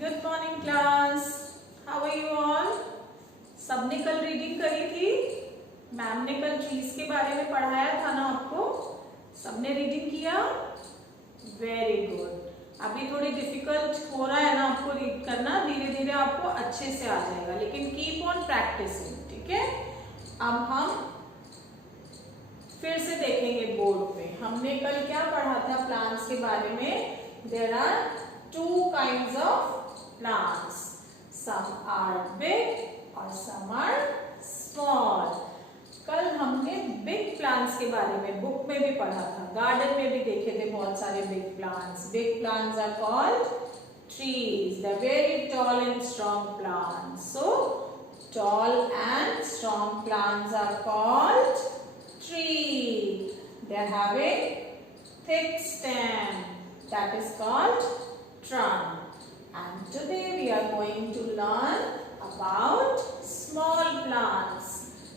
Good morning class, how are you all. सबने कल reading करी थी। मैम ने कल ट्रीज के बारे में पढ़ाया था ना आपको। सबने रीडिंग किया, वेरी गुड। अभी थोड़ी डिफिकल्ट हो रहा है ना आपको रीड करना, धीरे धीरे आपको अच्छे से आ जाएगा, लेकिन कीप ऑन प्रैक्टिसिंग, ठीक है। अब हम फिर से देखेंगे बोर्ड पे। हमने कल क्या पढ़ा था प्लांट्स के बारे में। There are two kinds of plants, some are big और सम आर स्मॉल। कल हमने बिग प्लांट्स के बारे में बुक में भी पढ़ा था, गार्डन में भी देखे थे बहुत सारे big plants. Big plants are called trees. They're very tall and strong plants. So tall and strong plants are called tree. They're having thick stem, that is called trunk. And today we are going to learn about small plants.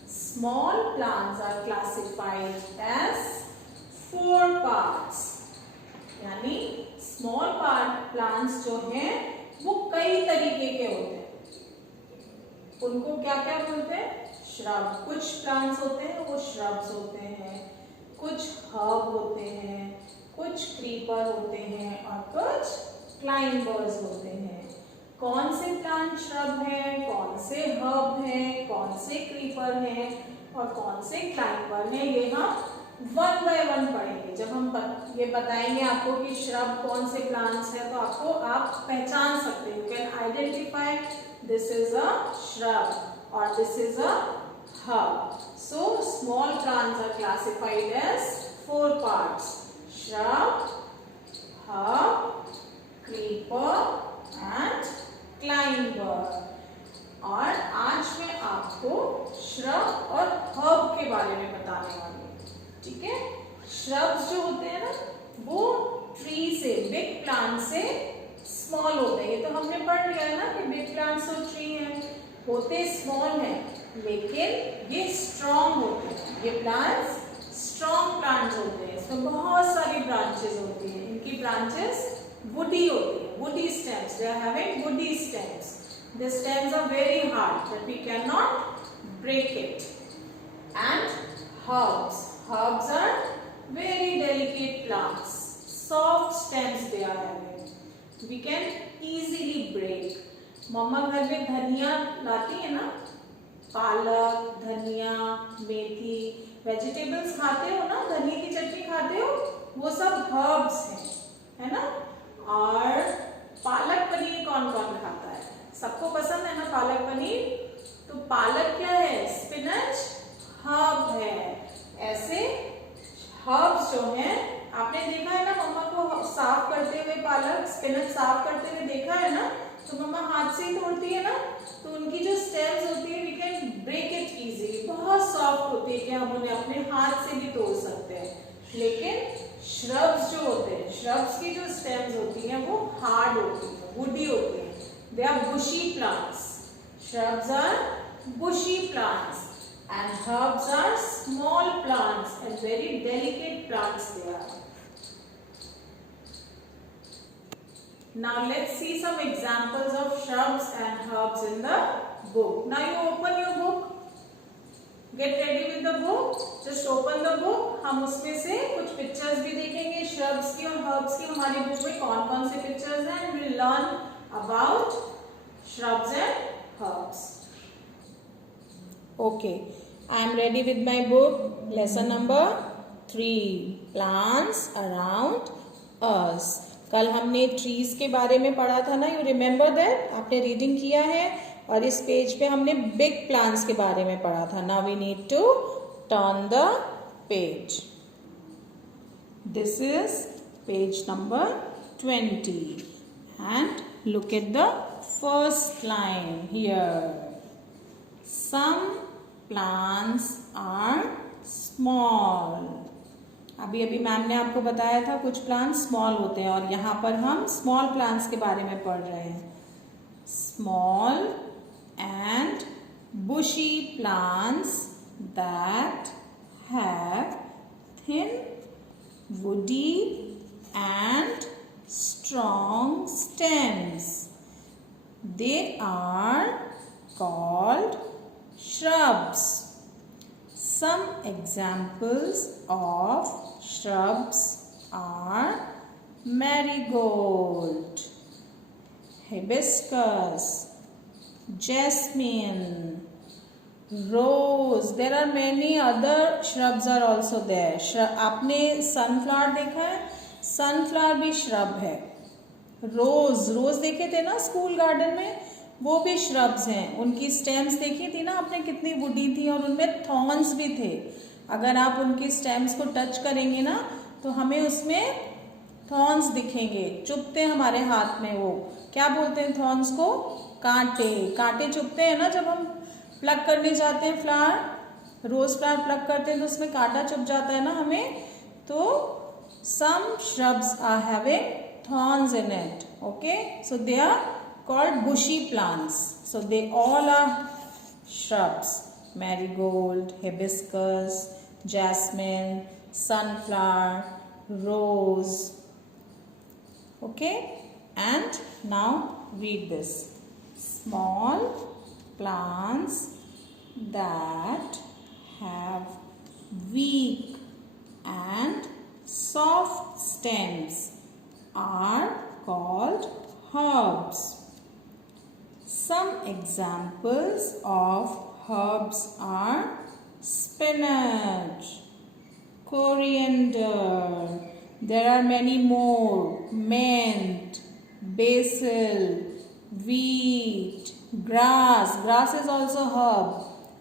Small plants are classified as 4 parts. यानी small plants जो हैं वो कई तरीके के होते हैं। उनको क्या क्या बोलते हैं? श्रब। कुछ प्लांट्स होते हैं वो श्रब्स होते हैं, कुछ हर्ब होते हैं, कुछ क्रीपर होते हैं और कुछ क्लाइंबर्स होते हैं। कौन से प्लांट श्रब हैं, कौन से हर्ब हैं, कौन से क्रीपर हैं और कौन से क्लाइंबर हैं, ये हम वन बाय वन पढ़ेंगे। जब हम ये बताएंगे आपको कि श्रब कौन से प्लांट्स है, तो आपको आप पहचान सकते हैं। You can identify this is a shrub और this is a herb. So small plants are classified as 4 parts, shrub, herb, creeper and climber. और आज मैं आपको श्रब और हर्ब के बारे में बताने वाली हूँ, ठीक है। श्रब्स जो होते हैं ना वो ट्री से, बिग प्लांट से स्मॉल होते हैं। ये तो हमने पढ़ लिया है ना कि बिग प्लांट्स और ट्री हैं, होते स्मॉल हैं लेकिन ये स्ट्रॉन्ग होते हैं। ये प्लांट्स स्ट्रॉन्ग प्लांट्स होते हैं, इसमें बहुत सारी ब्रांचेस होती हैं। इनकी ब्रांचेस वुडी होती है, woody stems. They are having woody stems. The stems are very hard but we can not break it. And herbs, herbs are very delicate plants, soft stems they are having, we can easily break. मम्मा घर में धनिया लाती है ना, पालक, धनिया, मेथी, vegetables खाते हो ना, धनिया की चटनी खाते हो, वो सब हर्ब्स हैं, है ना। और पालक पनीर कौन कौन खाता है? सबको पसंद है ना पालक पनीर। तो पालक क्या है? स्पिनच हर्ब है। ऐसे हर्ब्स जो हैं, आपने देखा है ना मम्मा को साफ करते हुए, पालक स्पिनच साफ करते हुए देखा है ना, तो मम्मा हाथ से ही तोड़ती है ना, तो उनकी जो स्टेम्स होती है we can break it easily. बहुत सॉफ्ट होती है कि हम उन्हें अपने हाथ से भी तोड़ सकते हैं। लेकिन श्रब्स जो होते हैं, श्रब्स की जो स्टेम्स होती हैं वो हार्ड होती है, वुडी होती है। They are bushy plants. Shrubs are bushy plants and herbs are small plants and very delicate plants they are. Now let's see some examples of shrubs and herbs in the book. Now you open your book, get ready with the book, just open the book. हम उसमें से कुछ pictures भी देखेंगे shrubs की और herbs की। हमारी book में कौन कौन से pictures हैं, and we'll learn about shrubs and herbs. Okay, I am ready with my book. Lesson number 3, plants around us. कल हमने ट्रीज के बारे में पढ़ा था ना, यू रिमेम्बर दैट? आपने रीडिंग किया है। और इस पेज पे हमने बिग प्लांट्स के बारे में पढ़ा था। Now we need to turn the page. This is page number 20 and look at the first line here. Some plants are small. अभी अभी मैम ने आपको बताया था कुछ प्लांट्स स्मॉल होते हैं, और यहाँ पर हम स्मॉल प्लांट्स के बारे में पढ़ रहे हैं। Small and bushy plants that have thin woody and strong stems. They are called shrubs. Some examples of shrubs are marigold, hibiscus, jasmine, rose. There are many other shrubs are also there. आपने sunflower देखा है? sunflower भी shrub है. रोज देखे थे ना school garden में, वो भी श्रब्स हैं. उनकी स्टेम्स देखी थी ना आपने, कितनी वुडी थी और उनमें थॉर्न्स भी थे. अगर आप उनकी स्टेम्स को टच करेंगे ना तो हमें उसमें थॉर्न्स दिखेंगे, चुभते हमारे हाथ में. वो क्या बोलते हैं थॉर्न्स को? कांटे चुभते हैं ना जब हम प्लग करने जाते हैं फ्लावर, रोज फ्लावर प्लग करते हैं तो उसमें कांटा चुभ जाता है ना हमें. तो some shrubs are having thorns in it. Okay, so they are called bushy plants. So they all are shrubs: marigold, hibiscus, jasmine, sunflower, rose. Okay, and now read this: small plants that have weak and soft stems are called herbs. Some examples of herbs are spinach, coriander. There are many more: mint, basil, wheat, grass. Grass is also herb.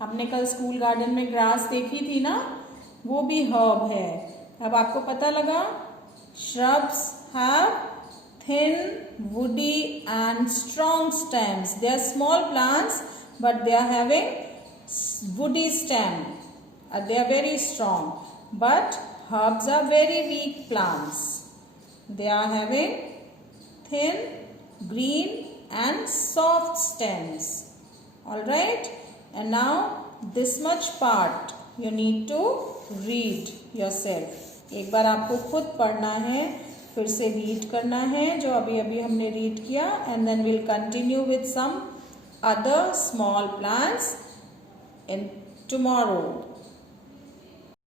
आपने कल school garden में grass देखी थी ना, वो भी herb है. अब आपको पता लगा shrubs have thin, woody and strong stems. They are small plants but they are having woody stem. They are very strong. But herbs are very weak plants. They are having thin, green and soft stems. Alright? And now this much part you need to read yourself. एक बार आपको खुद पढ़ना है, फिर से read करना है जो अभी हमने रीड किया, and then will continue with some other small plants in tomorrow.